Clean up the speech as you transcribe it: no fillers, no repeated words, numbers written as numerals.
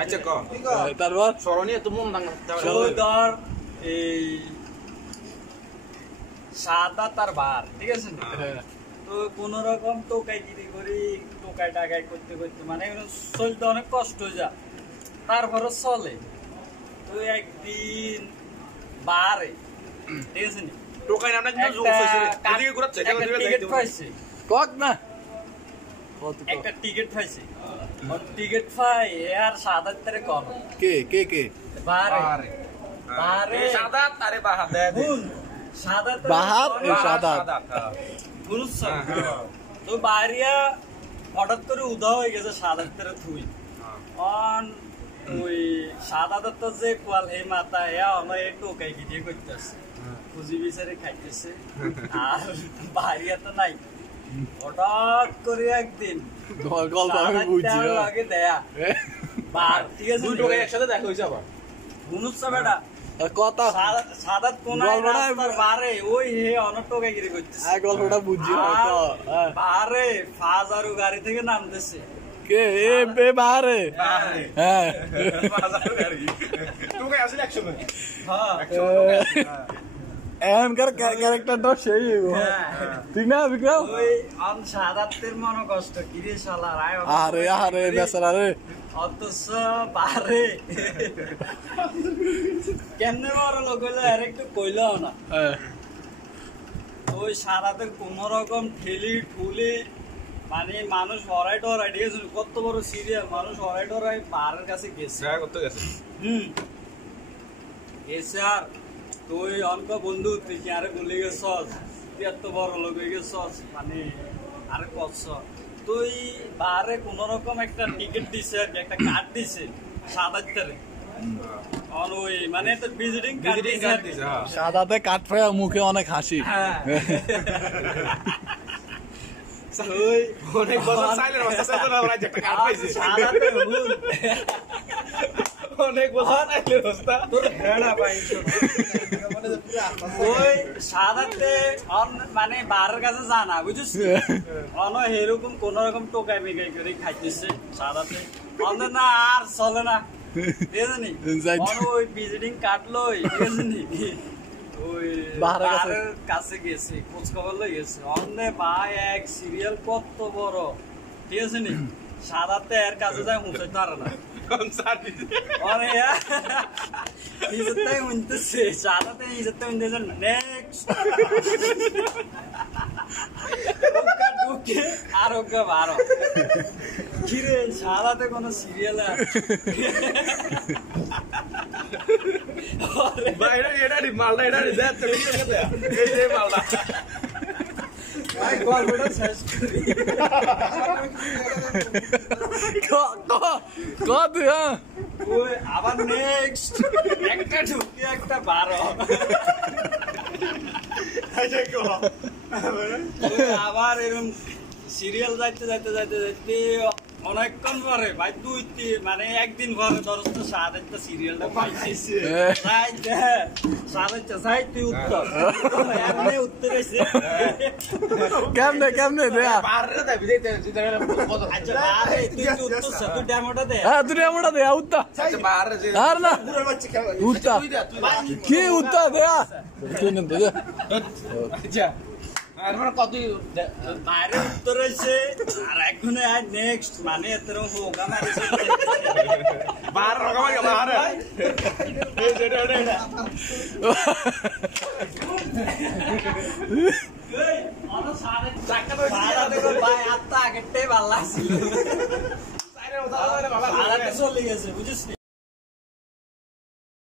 আচ্ছা ক তারপর স্মরণীয় তো মন ধর এই সাদা তার বার ঠিক আছে না? তো কোন রকম টোকাইগিরি করি টোকাই টাকাই করতে করতে মানে চলতে অনেক কষ্ট হয়ে যায় তারপরে চলে তো একদিন বারে ঠিক আছে না টোকাই নামটা কিন্তু জোর হইছে এদিকে ঘুরাচ্ছে টিকিট পাইছে কক না একটা টিকিট পাইছে টিকিট পাই আর সাদা তারে কোন কে কে কে বারে আরে বারে সাদা তারে বাহা দে ভুল সাদা বাহার এ সাদা বুঝছ তো বাড়িয়া হঠাৎ করে উদয় হয়ে গেছে সাদা তারে থুই অন ওই সাদা তো যে কোয়াল হে মাথা ইয়া আমরা এই টোকাই গিয়ে করতেছে খুঁজি বিচারে খাইতেছে আর বাড়িয়া তো নাই হঠাৎ করে একদিন গল্প আমি বুঝছি লাগে দেয়া বার ঠিক আছে দুই টোকাই একসাথে দেখা হইছে আবার বুঝছ বেটা কথা সাদা কোনায় রাস্তার বারে ওই হে অনেক টোকাই গিয়ে করতেছে গল্পটা বুঝছি হয়তো বারে ফাজারু গাড়ি থেকে নামতেছে কে এ বে বারে হ্যাঁ টোকাই আসলে 100 হ্যাঁ এমনকার ক্যারেক্টারটা সেই ঠিক না বিক্রম ওই আম সাদাতের মন কষ্ট কিরে শালা রায় আরে আরে বেচারা রে অথচ বারে কেমনে বড় লোক হইলো আর একটু কইলাও না ওই সারাতের কোন রকম ঠেলি ঠুলি মানে মানুষ হরাই টরাই ঠিক আছে কত বড় সিরিয়াল মানুষ হরাই টরাই পাহাড়ের কাছে গেছে দেখা করতে গেছে গেছে আর তুই অনেক বন্ধু তুই কি আরে বলে গেছস তুই এত বড় লোক হয়ে গেছস মানে আরে কস তুই বারে কোন রকম একটা টিকিট দিছে আর একটা কার্ড দিছে সাদাতের ওই মানে একটা ভিজিটিং কার্ড দিছে সাদাতে কাট ফায়া মুখে অনেক হাসি হ্যাঁ ওই অনেক বছর সাইলের অবস্থা তো না রাজ্য একটা কাট পাইছে সাদাতে ভুল অনেক বছর সাইলের অবস্থা তোর হেড়া পাইছো ওই সাদাতে মানে বারের কাছে জানা বুঝছিস অন এরকম কোন রকম টোকাই মেকাই করে খাইতেছে সাদাতে অন্ধ না আর চলে না বুঝলি ওই ভিজিটিং কাটলো বুঝলি ওই বারের কাছে গেছে খোঁজ খবর লই গেছে অন্ধে ভাই এক সিরিয়াল কত বড় ঠিক আছে নি সাদাতে এর কাছে যায় মুছাইতে পারে না অরে ইজতটাই উনতেছে সাদাতে ইজতটা উনতেছে নেক্সট ওকা ঢুকে আর ওকে বারো কিরে সাদাতে কোনো সিরিয়াল বাইরে এটা মালটা এটা দেখ তো কি করতে এই যে মালটা ভাই গল্পটা শেষ করি কত ওই আবার নেক্সট একটা ঢুকে একটা বারো আবার এরকম সিরিয়াল যাইতে যাইতে যাইতে যাইতে অনেকক্ষণ পরে ভাই মানে একদিন পরে ধরো তো সাদা সিরিয়ালটা পাইছিস সাদা উত্তর এমনি উত্তর হয়েছে কেমনে কেমনে দেয়া আচ্ছা বারে তুই উত্তর তুই ডেমোটা দে হ্যাঁ তুই এমনটা দেয়া উত্তা আর না উত্তা কি উত্তা দেয়া শুনে তো আচ্ছা আর মানে কত বাইরে উত্তর হয়েছে আর এখন আর নেক্সট মানে এতরকম হোগা মারিছে বার রকম বার এই যেটা এটা এই অন সাড়ে চাকা তো দেখো ভাই আত্মা আগেরটাই ভালো লাগছিল সাইরে চলে গেছে বুঝছিস